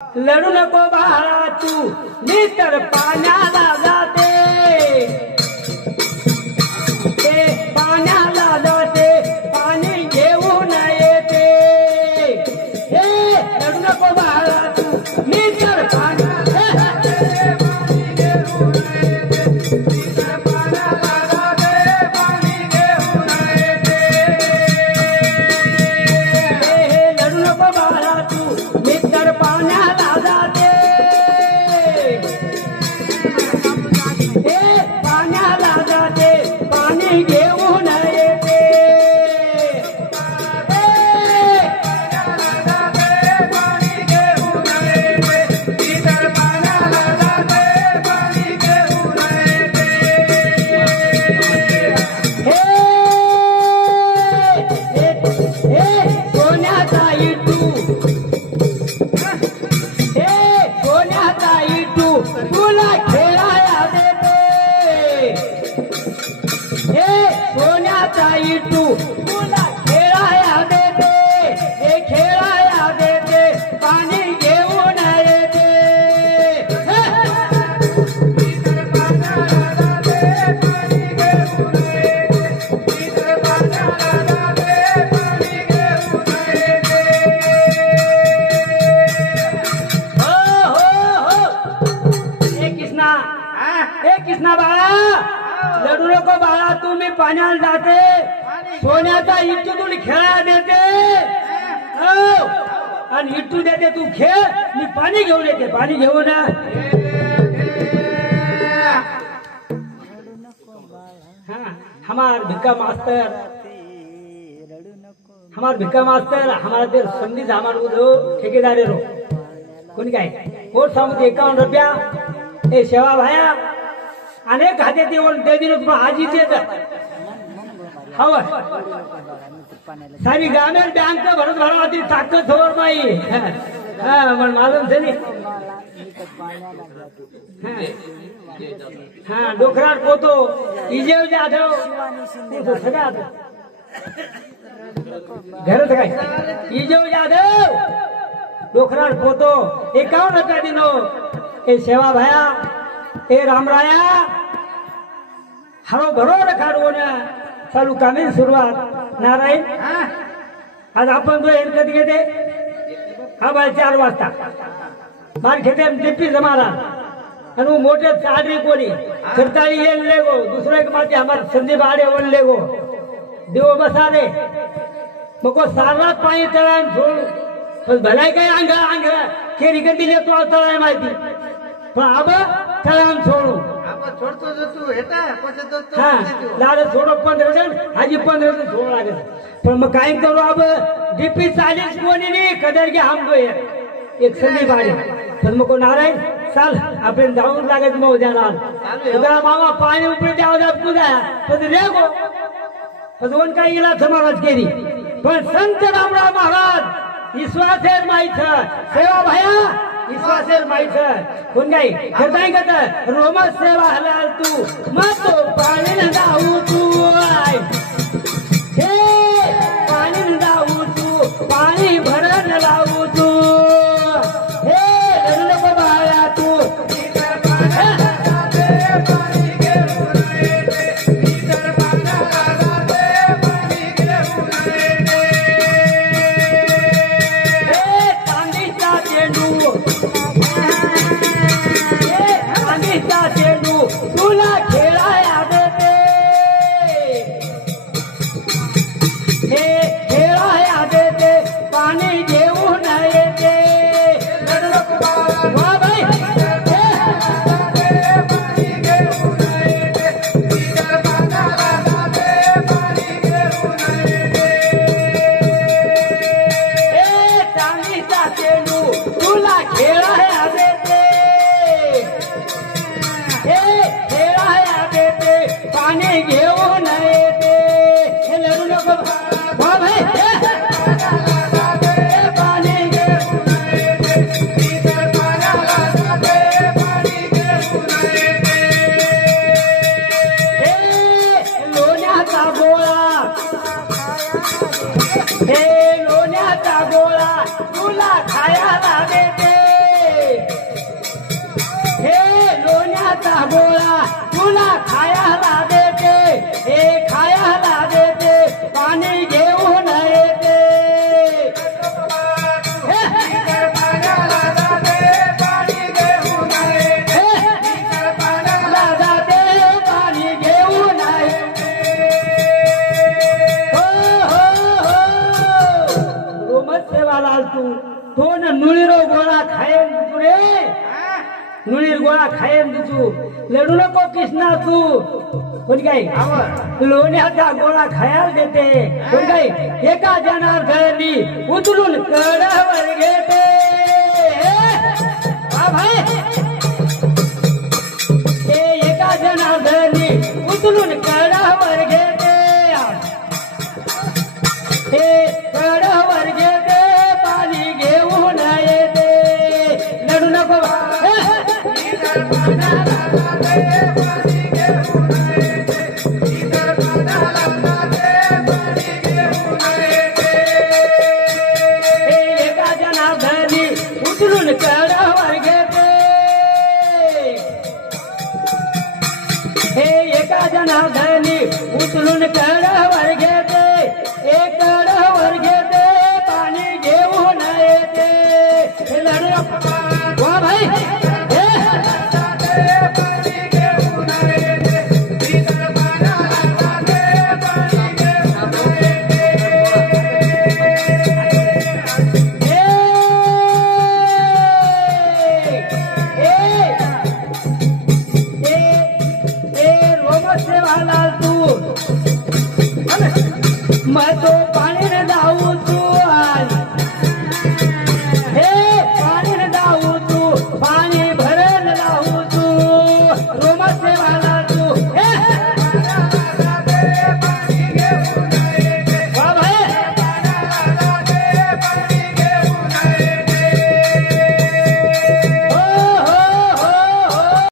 लढू नको बाळा तू मी तर पाण्याला जाते, ते पाण्याला जाते पाणी घेऊन येते। हे लढू नको बाळा तू मी तर पाण्याला जाते, पाणी घेऊन येते, मी तर पाण्याला जाते पाणी घेऊन येते। हे लढू नको बाळा तू मी तर पाण्याला जाते, हे पाण्याला जाते पाणी घेऊन येते। हे पाण्याला जाते पाणी घेऊन येते, मी तर पाण्याला जाते पाणी घेऊन येते। हे सोन्याचा इटू, हे सोन्याचा इटू तुला खेळाया देते, हे सोन्याचा इटू तुला खेळाया देते, हे खेळाया देते पाणी घेऊन येते। मी तर पाण्याला जाते पाणी घेऊन येते, मी तर पाण्याला जाते पाणी घेऊन येते। हो हो हो हे कृष्णा बाळा लढू नको बाळा तू मी पाण्याला जाते, सोन्याचा इट्टू तुला खेळायला देते, हो आणि इट्टू देते तू खेळ, मी पाणी घेऊन येते, पाणी घेऊन हमार भिक्का मास्टर हमारा देर समझी हमार ठेकेदार रो कोणी काय कोण सांगते 51 रुपया ए सेवा भाया अनेक खाते ते दे दिलो आजीच येत हवं सारी ग्रामीण बँक भरत भरावाची ताकद होवर बाई हा पण मालूम झाली हा डोकराट पोतो इजेव जाधव सगळं घरच काय इजेव जाधव डोकराट पोतो 51 रुपया दिनो ए सेवा भाया ए रामराया हरो भरोड काढून चालू कामी सुरुवात नारायण आज आपण जो हरकत घेते हा बाय 4 वाजता बार खेते डिप्टी जमारा आणि मोठे चाडरी कोणी करताळी येल लेगो दुसरे एक माते हमारे संदीप आडे वन लेगो देव बसा दे मग सारा पाणी तळान सोड पण भलाय काय अंग केरी गड्डी लेतो तळाय माहिती पण अब तळान सोडू छोड़तो तू हेता हा लाड सोडो 15 जण हाजी 15 जण सोड लागेल पण मग काय करू अब डीपी 40 कोणी नाही कदर के हम दो एक संदीप आडे पण मग नारायण चाल आपण जाऊन लागत मग जाणार उद्या मामा पाणी उपरे द्यावं पुजा पण लेगो पण काही इला समाज केली पण संत रामराव महाराज विश्वासेर माहित सेवा भाया विश्वासेर माहित कोण काय करताय का रोमस सेवा हलाल तू मग तो पाणी न जाऊ तू हे पाणी न जाऊ तू पाणी भरण लावू तू हे नको बाळा तू पाणी घेऊन येते, मी तर पाण्याला जाते पाणी घेऊन येते। हे चांदीचा चेंडू, हे चांदीचा चेंडू तुला खेळाया देते, हे खेळाया देते पाणी घेऊन येते। वा बाई पाणी घेऊन येते, मी तर पाण्याला जाते पाणी घेऊन येते। हे चांदीचा चेंडू तुला खेळाया देते, हे खेळाया देते पाणी घेऊन येते। हे लढू नको वा भाई पाणी घेऊन येते, मी तर पाण्याला जाते पाणी घेऊन येते। हे लोण्याचा गोळा, हे लोण्याचा गोळा तुला खायला देते, नुनीर गोळा खायन तू लढू नको कृष्णा तू कोण काय लोण्याचा गोळा खायला देते कोण काय एका जनार्दनी उचलून कडावर घेते भाई एका जनार्दनी उचलून कडावर घेते कडावर घेते पाणी घेऊन येते लढू नको एका जनार्दनी उचलून कडावर